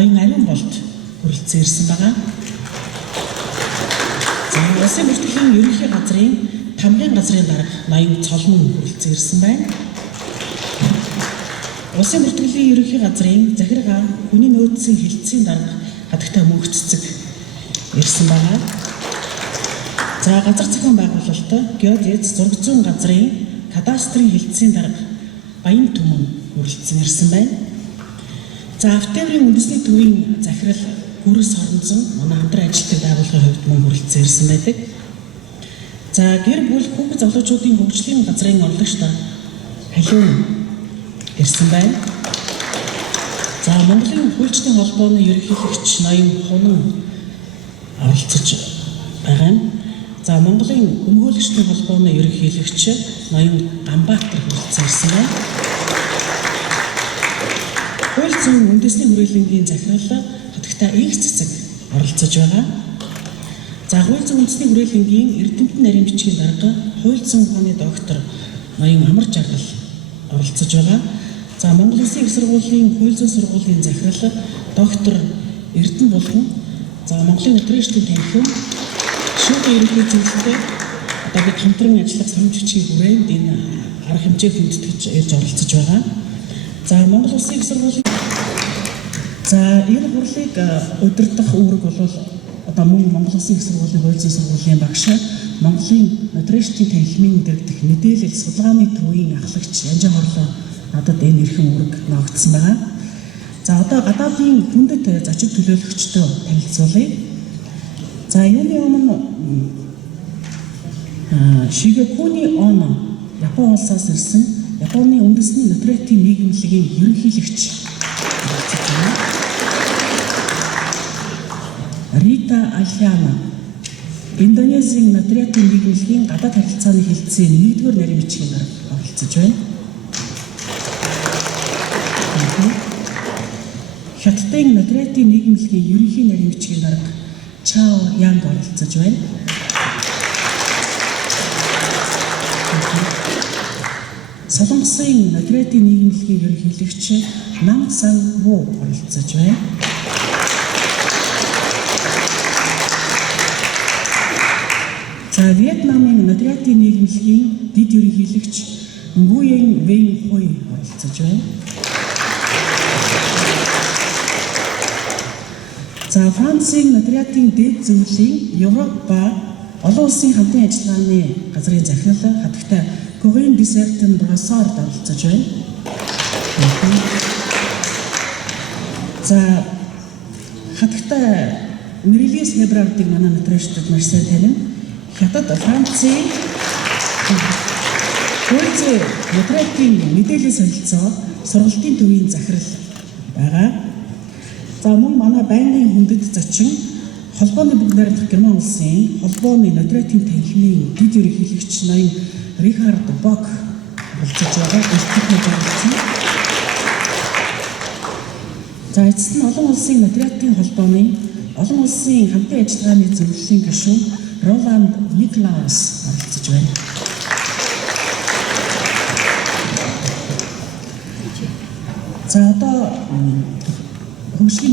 ноён ариун болд хүрэлцэн ирсэн байгаа. За улсын бүртгэлийн ерөнхий газрын тамгын газрын дарга ноён цолмон хүрэлцэн ирсэн байна. Улсын бүртгэлийн ерөнхий газрын захиргаа хүний нөөцийн хилцээний дарга хатагтай мөнх цэцэг ирсэн байгаа. За газар зохион байгуулалт геодез зураг зүүн газрын кадастрын хилцээний дарга Баян Түмэн хүрэлцэн ирсэн байна. За автоврын үндэсний төвийн захирал Гүрс Хоронзон манай хамтран ажилладаг байгууллагын хувьд мөн хүрэлцэн ирсэн байдаг. За гэр бүл хүүхэд залуучуудын хөгжлийн газрын орлогч Халиун ирсэн байна. За Монголын хүлчдийн холбооны ерөнхийлөгч ноён Хунан оролцож байгаа нь. За Монголын өмгөөлөгчдийн холбооны ерөнхийлөгч ноён Ганбаатар хүрэлцэн ирсэн байна. Хууль зүйн үндэсний хүрээлэнгийн захирал хатагтай их цэцэг оролцож байгаа. За хууль зүйн үндэсний хүрээлэнгийн Эрдэмтэн нарийн бичгийн дарга хууль зүйн ухааны доктор ноён Амар Жаргал оролцож байгаа. За Монгол Улсын их сургуулийн хууль зүйн сургуулийн захирал доктор Эрдэнэ Булган, за Монголын нотариусчдын танхим шүүхийн ерөнхий зөвлөлтөд одоо бид хамтран ажиллах санамж хүчийн хүрээнд энэ арга хэмжээг хүндэтгэж ирж оролцож байгаа. За Монгол Улсын их сургуулийн энэ хурлыг удирдах үүрэг бол одоо мөн Монгол Улсын их сургуулийн хууль зүйн сургуулийн багш, Монголын нотариусчдын танхимын дэргэдэх мэдээлэл судалгааны төвийн ахлагч Янжаа Хорлоо надад энэ эрхэм үүрэг ногдсон байгаа. За одоо гадаадын хүндэт зочид төлөөлөгчдөө танилцуулъя. За юуны өмнө Шигекуни Оно Япон улсаас ирсэн Японы үндэсний нотариатын нийгэмлэгийн ерөнхийлөгч Рита Альяна Индонезийн нотариатын нийгэмлэгийн гадаад харилцааны хэлтсийн 1-р нарийн бичгийн дарга оролцож байна. Хятадын нотариатын нийгэмлэгийн ерөнхий нарийн бичгийн дарга Чао Янг оролцож байна. Солонгосын нотариатын нийгэмлэгийн ерөнхийлөгч Нам Сан Ву оролцож байна. За Вьетнамын нотариатын нийгэмлэгийн дэд ерөнхийлөгч Nguyen Vinh Huy оролцож байна. За Францын нотариатын дэд зөвлөлийн Европ ба олон улсын хамтын ажиллагааны газрын захирал хатагтай Corinne Desserten-Brassard оролцож байна. За хатагтай Мэрилис Хебрардыг манай нотариусчдад маш сайн танина. Хятад Францын хууль зүйн нотариатын мэдээлэл солилцоо сургалтын төвийн захирал байгаа. За мөн манай байнгын хүндэт зочин холбооны бүгд найрамдах Герман улсын холбооны нотариатын танхимын дэд ерөнхийлөгч ноён Рихард Бок болцож байгаа элтний зорилтсон. За эцэст нь олон улсын нотариатын холбооны олон улсын хамтын ажиллагааны зөвлөлийн гишүүн Роланд Никлаус оролцож байна. За одоо хөгжлийн